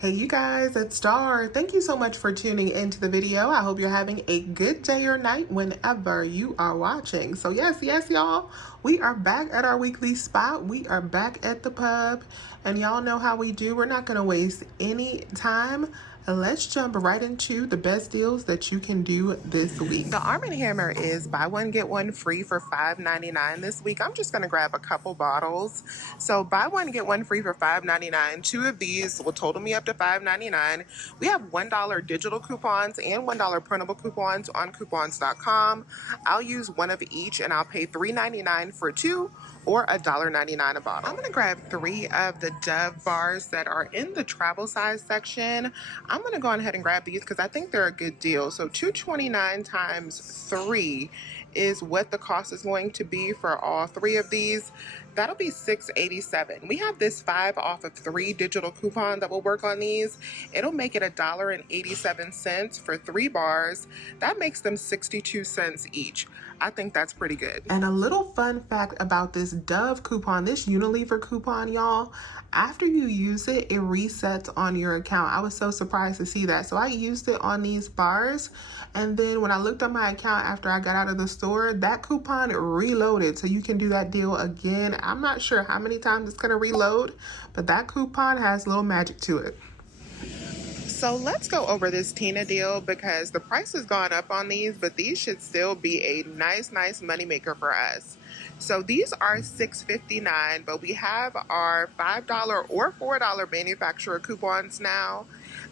Hey you guys, it's Star. Thank you so much for tuning into the video. I hope you're having a good day or night whenever you are watching. So yes, y'all, we are back at our weekly spot. We are back at the pub, and y'all know how we do. We're not gonna waste any time. Let's jump right into the best deals that you can do this week. The Arm & Hammer is buy one, get one free for $5.99 this week. I'm just gonna grab a couple bottles. So buy one, get one free for $5.99. Two of these will total me up to $5.99. We have $1 digital coupons and $1 printable coupons on coupons.com. I'll use one of each and I'll pay $3.99 for two or $1.99 a bottle. I'm gonna grab 3 of the Dove bars that are in the travel size section. I'm gonna go ahead and grab these because I think they're a good deal. So $2.29 times 3 is what the cost is going to be for all 3 of these. That'll be $6.87. We have this 5 off of 3 digital coupon that will work on these. It'll make it $1.87 for 3 bars. That makes them 62 cents each. I think that's pretty good. And a little fun fact about this Dove coupon, this Unilever coupon, y'all, after you use it, it resets on your account. I was so surprised to see that. So I used it on these bars, and then when I looked at my account after I got out of the store, that coupon reloaded. So you can do that deal again. I'm not sure how many times it's gonna reload, but that coupon has a little magic to it. So let's go over this Tina deal because the price has gone up on these, but these should still be a nice moneymaker for us. So these are $6.59, but we have our $5 or $4 manufacturer coupons now.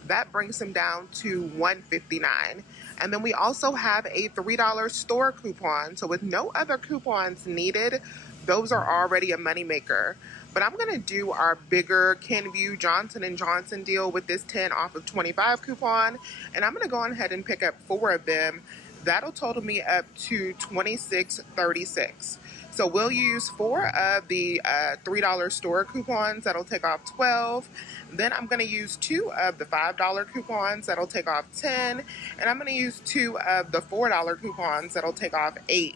That brings them down to $1.59. And then we also have a $3 store coupon. So with no other coupons needed, those are already a moneymaker. But I'm going to do our bigger Kenvue Johnson & Johnson deal with this 10 off of 25 coupon. And I'm going to go ahead and pick up 4 of them. That'll total me up to $26.36. So we'll use 4 of the $3 store coupons. That'll take off 12. Then I'm going to use 2 of the $5 coupons. That'll take off 10. And I'm going to use 2 of the $4 coupons. That'll take off 8.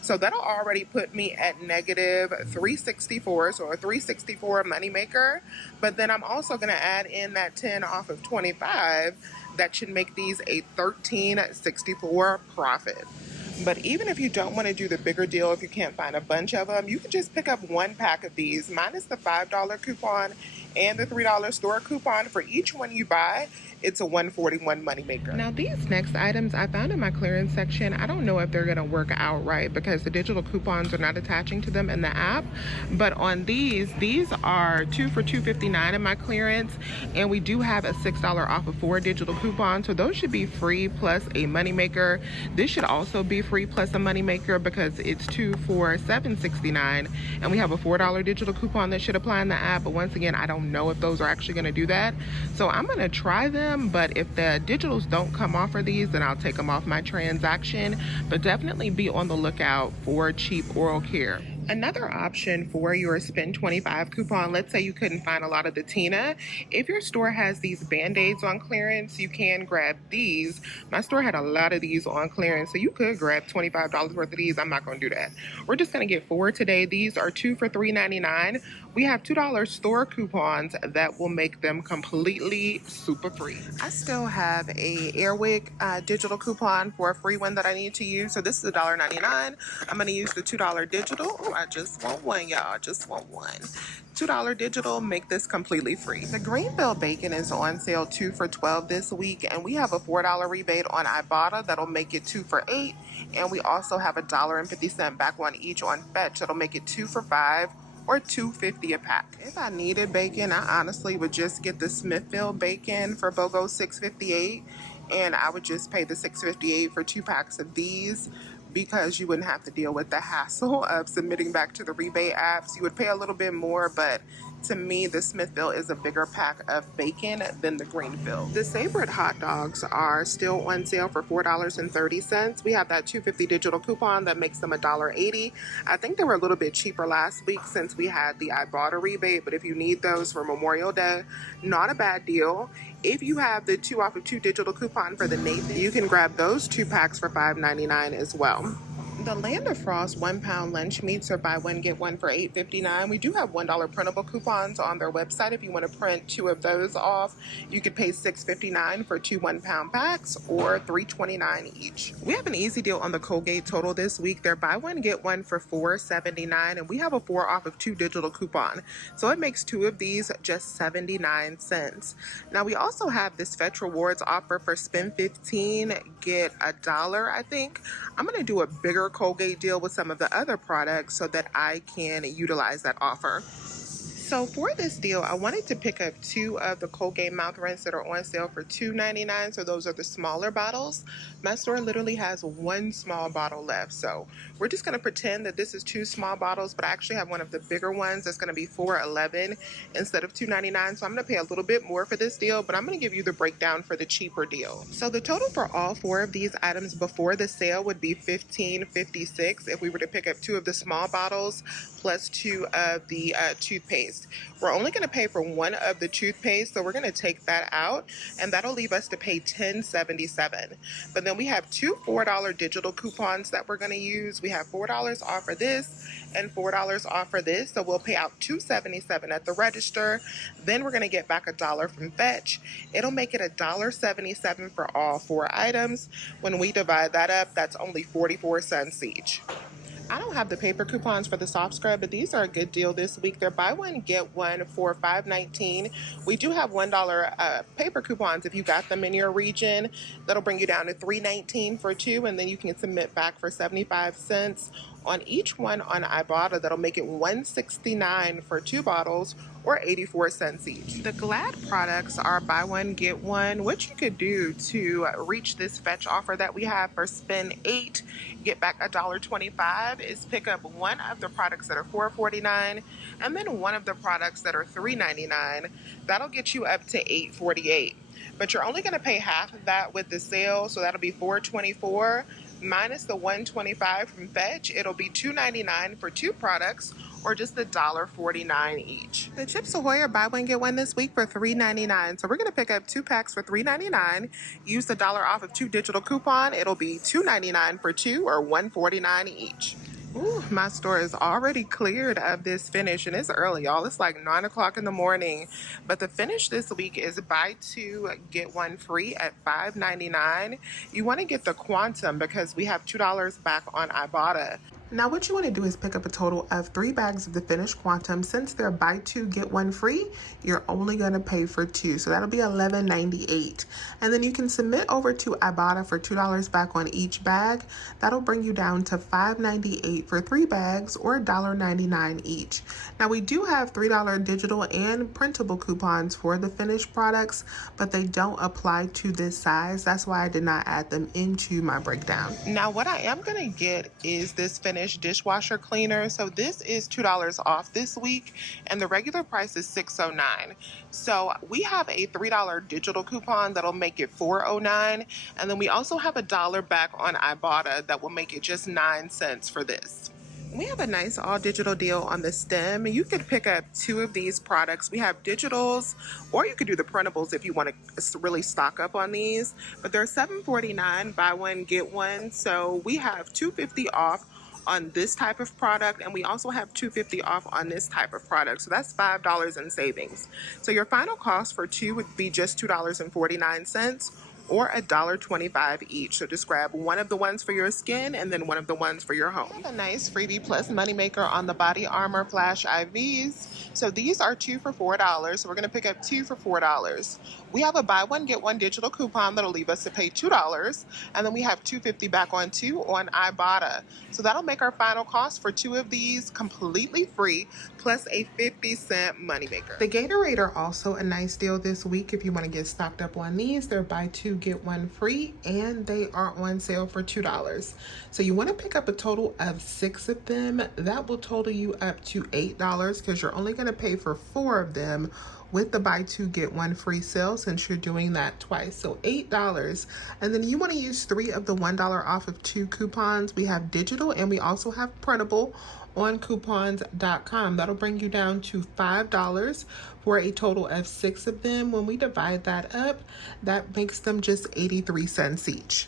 So that'll already put me at negative $3.64, so a $3.64 moneymaker. But then I'm also going to add in that 10 off of 25. That should make these a $13.64 profit. But even if you don't want to do the bigger deal, if you can't find a bunch of them, you can just pick up 1 pack of these, minus the $5 coupon and the $3 store coupon. For each one you buy, it's a $1.41 moneymaker. Now these next items I found in my clearance section. I don't know if they're gonna work out right because the digital coupons are not attaching to them in the app. But on these are 2 for $2.59 in my clearance, and we do have a $6 off of 4 digital coupons. So those should be free plus a moneymaker. This should also be free plus a moneymaker because it's 2 for $7.69, and we have a $4 digital coupon that should apply in the app. But once again, I don't know if those are actually gonna do that. So I'm gonna try them. But if the digitals don't come off for these, then I'll take them off my transaction. But definitely be on the lookout for cheap oral care. Another option for your spend 25 coupon, let's say you couldn't find a lot of the Tina. If your store has these Band-Aids on clearance, you can grab these. My store had a lot of these on clearance, so you could grab $25 worth of these. I'm not going to do that. We're just going to get 4 today. These are 2 for $3.99. We have $2 store coupons that will make them completely super free. I still have a Airwick digital coupon for a free one that I need to use. So this is $1.99. I'm going to use the $2 digital. Oh, I just want one, y'all. Just want one. $2 digital, make this completely free. The Greenville bacon is on sale 2 for $12 this week, and we have a $4 rebate on Ibotta that'll make it 2 for $8, and we also have $1.50 back on each on Fetch that'll make it 2 for $5 or $2.50 a pack. If I needed bacon, I honestly would just get the Smithfield bacon for BOGO $6.58, and I would just pay the $6.58 for 2 packs of these, because you wouldn't have to deal with the hassle of submitting back to the rebate apps. You would pay a little bit more, but to me, the Smithfield is a bigger pack of bacon than the Greenfield. The Sabre hot dogs are still on sale for $4.30. We have that $2.50 digital coupon that makes them $1.80. I think they were a little bit cheaper last week since we had the Ibotta rebate, but if you need those for Memorial Day, not a bad deal. If you have the 2 off of 2 digital coupon for the Nathan, you can grab those 2 packs for $5.99 as well. The Land of Frost 1 pound lunch meats are buy one get one for $8.59. We do have $1 printable coupons on their website. If you want to print 2 of those off, you could pay $6.59 for 2 1-pound packs or $3.29 each. We have an easy deal on the Colgate Total this week. They're buy one get one for $4.79, and we have a 4 off of 2 digital coupon, so it makes 2 of these just 79 cents. Now we also have this Fetch Rewards offer for spend 15 get $1. I think I'm going to do a bigger Colgate deal with some of the other products so that I can utilize that offer. So for this deal, I wanted to pick up 2 of the Colgate mouth rinse that are on sale for $2.99. So those are the smaller bottles. My store literally has 1 small bottle left. So we're just going to pretend that this is 2 small bottles, but I actually have one of the bigger ones that's going to be $4.11 instead of $2.99. So I'm going to pay a little bit more for this deal, but I'm going to give you the breakdown for the cheaper deal. So the total for all 4 of these items before the sale would be $15.56 if we were to pick up 2 of the small bottles plus 2 of the toothpaste. We're only going to pay for 1 of the toothpaste, so we're going to take that out, and that'll leave us to pay $10.77. But then we have 2 $4 digital coupons that we're going to use. We have $4 off for this and $4 off for this, so we'll pay out $2.77 at the register. Then we're going to get back $1 from Fetch. It'll make it $1.77 for all 4 items. When we divide that up, that's only 44 cents each. I don't have the paper coupons for the soft scrub, but these are a good deal this week. They're buy one get one for $5.19. We do have $1 paper coupons if you got them in your region. That'll bring you down to $3.19 for 2, and then you can submit back for 75 cents on each one on Ibotta. That'll make it $1.69 for 2 bottles or 84 cents each. The Glad products are buy one get one. What you could do to reach this Fetch offer that we have for spend 8 get back $1.25 is pick up 1 of the products that are $4.49 and then 1 of the products that are $3.99. That'll get you up to $8.48, but you're only going to pay half of that with the sale, so that'll be $4.24 minus the $1.25 from Fetch. It'll be $2.99 for 2 products or just $1.49 each. The Chips Ahoy are buy one get one this week for $3.99. So we're going to pick up 2 packs for $3.99. Use the $1 off of 2 digital coupon. It'll be $2.99 for 2 or $1.49 each. Ooh, my store is already cleared of this finish, and it's early, y'all. It's like 9 o'clock in the morning. But the finish this week is buy 2 get 1 free at $5.99. You want to get the Quantum because we have $2 back on Ibotta. Now what you want to do is pick up a total of 3 bags of the finished Quantum. Since they're buy 2 get 1 free, you're only going to pay for 2, so that'll be $11.98. And then you can submit over to Ibotta for $2 back on each bag. That'll bring you down to $5.98 for 3 bags or $1.99 each. Now we do have $3 digital and printable coupons for the finished products, but they don't apply to this size. That's why I did not add them into my breakdown. Now what I am going to get is this finished dishwasher cleaner. So this is $2 off this week, and the regular price is $6.09. So we have a $3 digital coupon that'll make it $4.09, and then we also have $1 back on Ibotta that will make it just 9 cents for this. We have a nice all digital deal on the stem. You could pick up 2 of these products. We have digitals, or you could do the printables if you want to really stock up on these, but they're $7.49 buy one get one. So we have $2.50 off on this type of product, and we also have $2.50 off on this type of product, so that's $5 in savings. So your final cost for 2 would be just $2.49 or $1.25 each. So just grab 1 of the ones for your skin and then 1 of the ones for your home. We have a nice freebie plus moneymaker on the Body Armor Flash IVs. So these are 2 for $4, so we're going to pick up 2 for $4. We have a buy one get one digital coupon that'll leave us to pay $2, and then we have $2.50 back on 2 on Ibotta. So that'll make our final cost for 2 of these completely free, plus a 50-cent moneymaker. The Gatorade are also a nice deal this week if you want to get stocked up on these. They're buy 2 get 1 free, and they are on sale for $2. So you want to pick up a total of 6 of them. That will total you up to $8 because you're only going to pay for 4 of them with the buy 2 get 1 free sale, since you're doing that twice, so $8. And then you want to use 3 of the $1 off of 2 coupons. We have digital and we also have printable on coupons.com. That'll bring you down to $5 for a total of 6 of them. When we divide that up, that makes them just 83 cents each.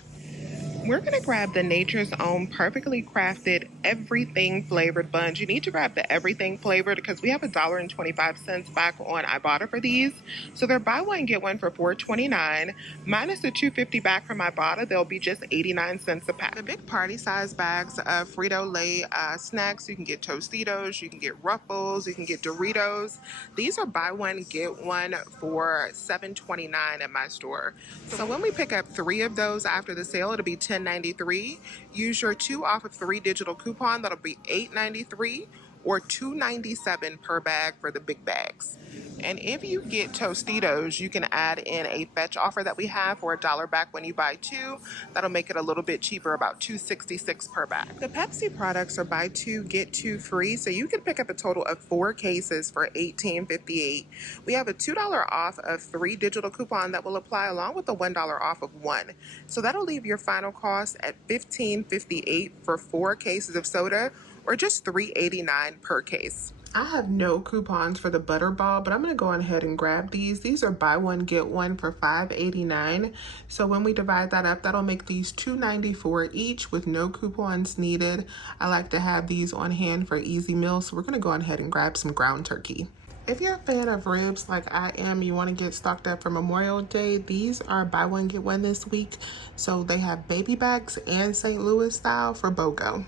We're going to grab the Nature's Own perfectly crafted everything flavored buns. You need to grab the everything flavored because we have $1.25 back on Ibotta for these. So they're buy one, get one for $4.29. Minus the $2.50 back from Ibotta, they'll be just 89 cents a pack. The big party size bags of Frito-Lay snacks. You can get Tostitos, you can get Ruffles, you can get Doritos. These are buy one, get one for $7.29 at my store. So when we pick up 3 of those after the sale, it'll be $10.93. Use your 2 off of 3 digital coupon. That'll be $8.93 or $2.97 per bag for the big bags. And if you get Tostitos, you can add in a fetch offer that we have for $1 back when you buy 2. That'll make it a little bit cheaper, about $2.66 per bag. The Pepsi products are buy 2, get 2 free, so you can pick up a total of 4 cases for $18.58. We have a $2 off of 3 digital coupon that will apply along with the $1 off of 1. So that'll leave your final cost at $15.58 for 4 cases of soda, or just $3.89 per case. I have no coupons for the Butterball, but I'm going to go ahead and grab these. These are buy one, get one for $5.89. So when we divide that up, that'll make these $2.94 each with no coupons needed. I like to have these on hand for easy meals, so we're going to go ahead and grab some ground turkey. If you're a fan of ribs like I am, you want to get stocked up for Memorial Day, these are buy one, get one this week. So they have baby backs and St. Louis style for BOGO.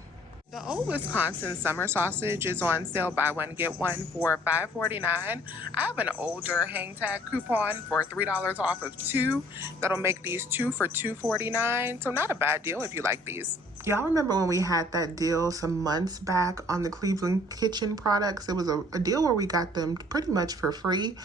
The Old Wisconsin Summer Sausage is on sale, buy one, get one for $5.49. I have an older hang tag coupon for $3 off of 2. That'll make these 2 for $2.49. So not a bad deal if you like these. Y'all remember when we had that deal some months back on the Cleveland Kitchen products? It was a deal where we got them pretty much for free.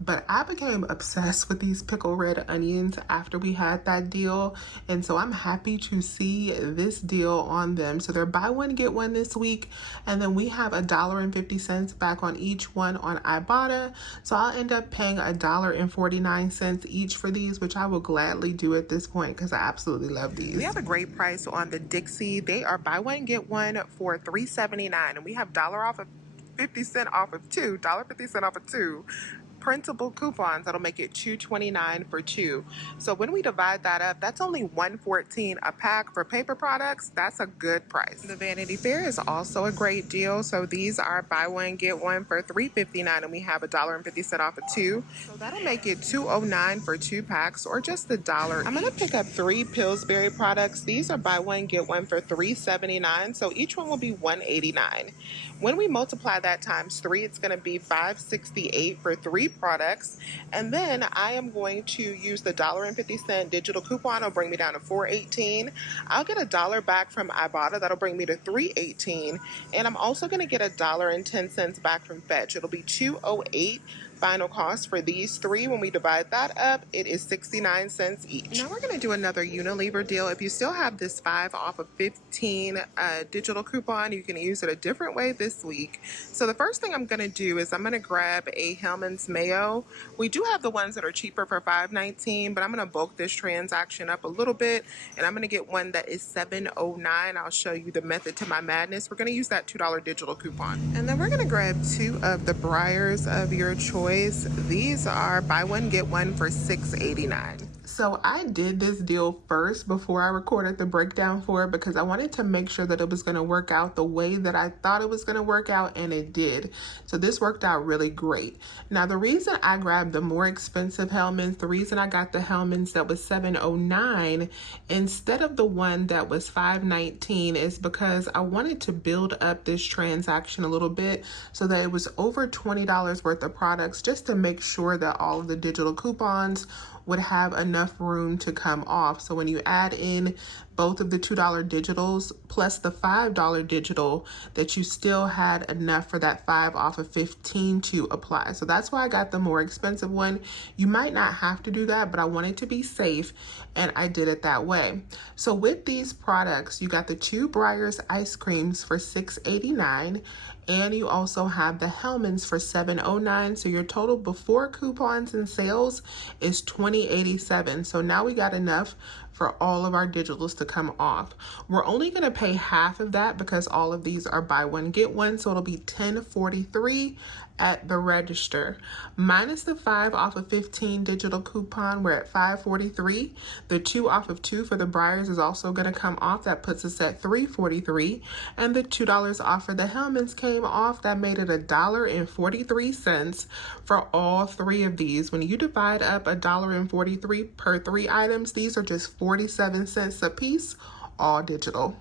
But I became obsessed with these pickle red onions after we had that deal. And so I'm happy to see this deal on them. So they're buy one, get one this week. And then we have $1.50 back on each one on Ibotta. So I'll end up paying $1.49 each for these, which I will gladly do at this point because I absolutely love these. We have a great price on the Dixie. They are buy one, get one for $3.79. And we have $1 off of 50 cent off of 2, $1.50 off of 2 printable coupons. That'll make it $2.29 for 2. So when we divide that up, that's only $1.14 a pack. For paper products, that's a good price. The Vanity Fair is also a great deal. So these are buy one, get one for $3.59, and we have $1.50 off of 2. So that'll make it $2.09 for 2 packs, or just $1. I'm gonna pick up 3 Pillsbury products. These are buy one, get one for $3.79. So each one will be $1.89. When we multiply that times 3, it's going to be $5.68 for 3 products. And then I am going to use the $1.50 digital coupon. It'll bring me down to $4.18. I'll get $1 back from Ibotta. That'll bring me to $3.18. And I'm also going to get $1.10 back from Fetch. It'll be $2.08. Final cost for these 3. When we divide that up, it is 69 cents each. Now we're going to do another Unilever deal. If you still have this 5 off of 15 digital coupon, you can use it a different way this week. So the first thing I'm going to do is I'm going to grab a Hellmann's mayo. We do have the ones that are cheaper for $5.19, but I'm going to bulk this transaction up a little bit, and I'm going to get one that is $7.09. I'll show you the method to my madness. We're going to use that $2 digital coupon. And then we're going to grab 2 of the Breyers of your choice. These are buy one, get one for $6.89. So I did this deal first before I recorded the breakdown for it because I wanted to make sure that it was going to work out the way that I thought it was going to work out, and it did. So this worked out really great. Now the reason I grabbed the more expensive Hellmann's, the reason I got the Hellmann's that was $7.09 instead of the one that was $5.19 is because I wanted to build up this transaction a little bit so that it was over $20 worth of products, just to make sure that all of the digital coupons would have enough room to come off. So when you add in both of the $2 digitals plus the $5 digital, that you still had enough for that 5 off of 15 to apply. So that's why I got the more expensive one. You might not have to do that, but I wanted to be safe, and I did it that way. So with these products, you got the 2 Breyers ice creams for $6.89, and you also have the Hellmann's for $7.09. So your total before coupons and sales is $20.87. So now we got enough for all of our digitals to come off. We're only going to pay half of that because all of these are buy one, get one. So it'll be $10.43 at the register. Minus the 5 off of 15 digital coupon, we're at $5.43. The 2 off of 2 for the Breyers is also going to come off. That puts us at $3.43. And the $2 off for the Hellmann's came off. That made it $1.43 for all 3 of these. When you divide up $1.43 per 3 items, these are just 47 cents a piece, all digital.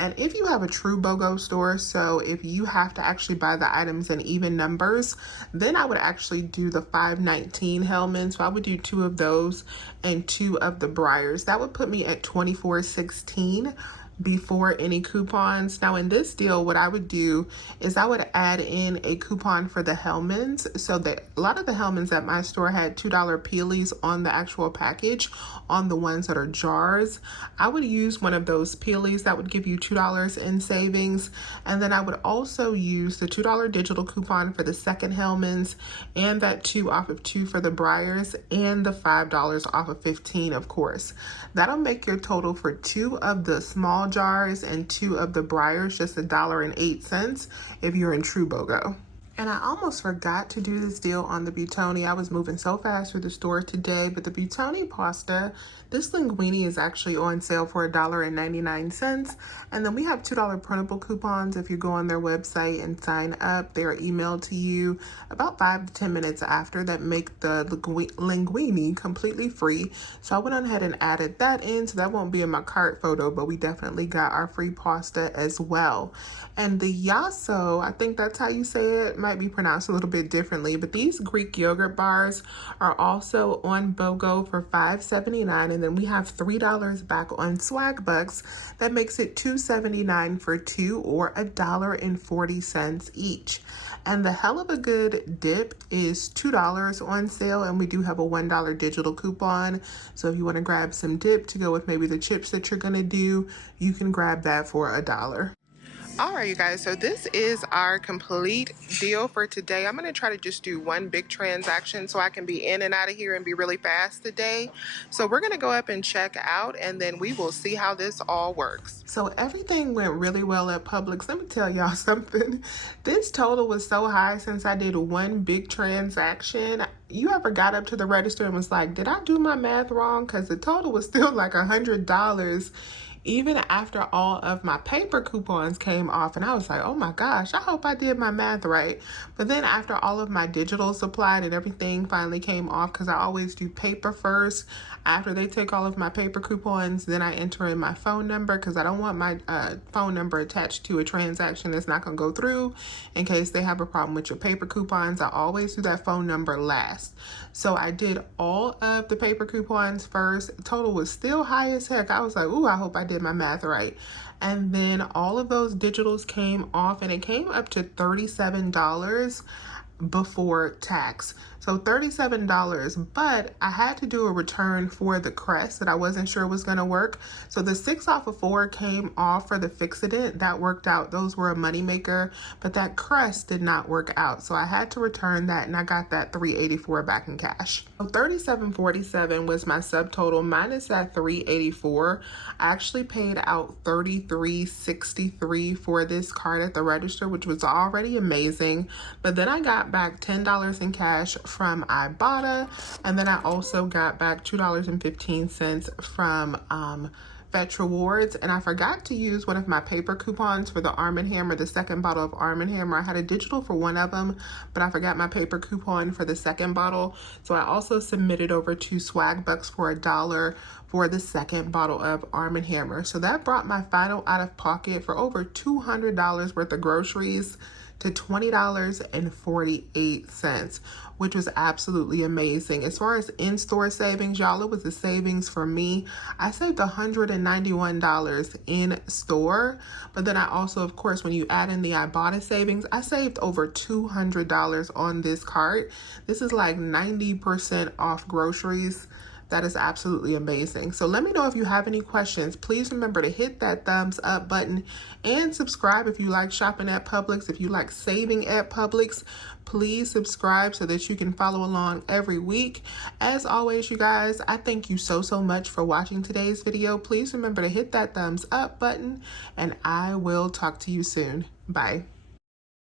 And if you have a true BOGO store, so if you have to actually buy the items in even numbers, then I would actually do the $5.19 Hellmann's. So I would do 2 of those and 2 of the Breyers. That would put me at $24.16 before any coupons. Now in this deal, what I would do is I would add in a coupon for the Hellmann's, so that a lot of the Hellmann's at my store had $2 peelies on the actual package on the ones that are jars. I would use one of those peelies. That would give you $2 in savings. And then I would also use the $2 digital coupon for the second Hellmann's, and that 2 off of 2 for the Breyers, and the $5 off of 15, of course. That'll make your total for 2 of the small jars and 2 of the Breyers just $1.08 if you're in true BOGO. And I almost forgot to do this deal on the Buitoni. I was moving so fast through the store today, but the Buitoni pasta, this linguine is actually on sale for $1.99. And then we have $2 printable coupons. If you go on their website and sign up, they are emailed to you about 5 to 10 minutes after, that make the linguine completely free. So I went on ahead and added that in, so that won't be in my cart photo, but we definitely got our free pasta as well. And the yasso, I think that's how you say it, might be pronounced a little bit differently, but these Greek yogurt bars are also on BOGO for $5.79, and then we have $3 back on swag bucks. That makes it $2.79 for 2, or $1.40 each. And the Hell of a Good dip is $2 on sale, and we do have a $1 digital coupon. So if you want to grab some dip to go with maybe the chips that you're gonna do, you can grab that for $1. All right, you guys, so this is our complete deal for today. I'm going to try to just do one big transaction so I can be in and out of here and be really fast today. So we're going to go up and check out, and then we will see how this all works. So everything went really well at Publix. Let me tell y'all something. This total was so high since I did one big transaction. You ever got up to the register and was like, did I do my math wrong? Because the total was still like $100. Even after all of my paper coupons came off, and I was like, oh my gosh, I hope I did my math right. But then after all of my digital supplied and everything finally came off, because I always do paper first. After they take all of my paper coupons, then I enter in my phone number, because I don't want my phone number attached to a transaction that's not going to go through in case they have a problem with your paper coupons. I always do that phone number last. So I did all of the paper coupons first. Total was still high as heck. I was like, ooh, I hope I did my math right. And then all of those digitals came off, and it came up to $37 before tax. So $37, but I had to do a return for the crest that I wasn't sure was going to work. So the 6 off of 4 came off for the Fix-It. That worked out. Those were a moneymaker, but that crest did not work out. So I had to return that, and I got that $3.84 back in cash. So $37.47 was my subtotal minus that $3.84. I actually paid out $33.63 for this card at the register, which was already amazing. But then I got back $10 in cash from Ibotta, and then I also got back $2.15 from Fetch Rewards, and I forgot to use one of my paper coupons for the Arm & Hammer, the second bottle of Arm & Hammer. I had a digital for one of them, but I forgot my paper coupon for the second bottle, so I also submitted over to Swag Bucks for $1 for the second bottle of Arm & Hammer. So that brought my final out of pocket for over $200 worth of groceries to $20.48, which was absolutely amazing. As far as in-store savings, y'all, it was the savings for me. I saved $191 in store, but then I also, of course, when you add in the Ibotta savings, I saved over $200 on this cart. This is like 90% off groceries. That is absolutely amazing. So let me know if you have any questions. Please remember to hit that thumbs up button and subscribe if you like shopping at Publix. If you like saving at Publix, please subscribe so that you can follow along every week. As always, you guys, I thank you so much for watching today's video. Please remember to hit that thumbs up button, and I will talk to you soon. Bye.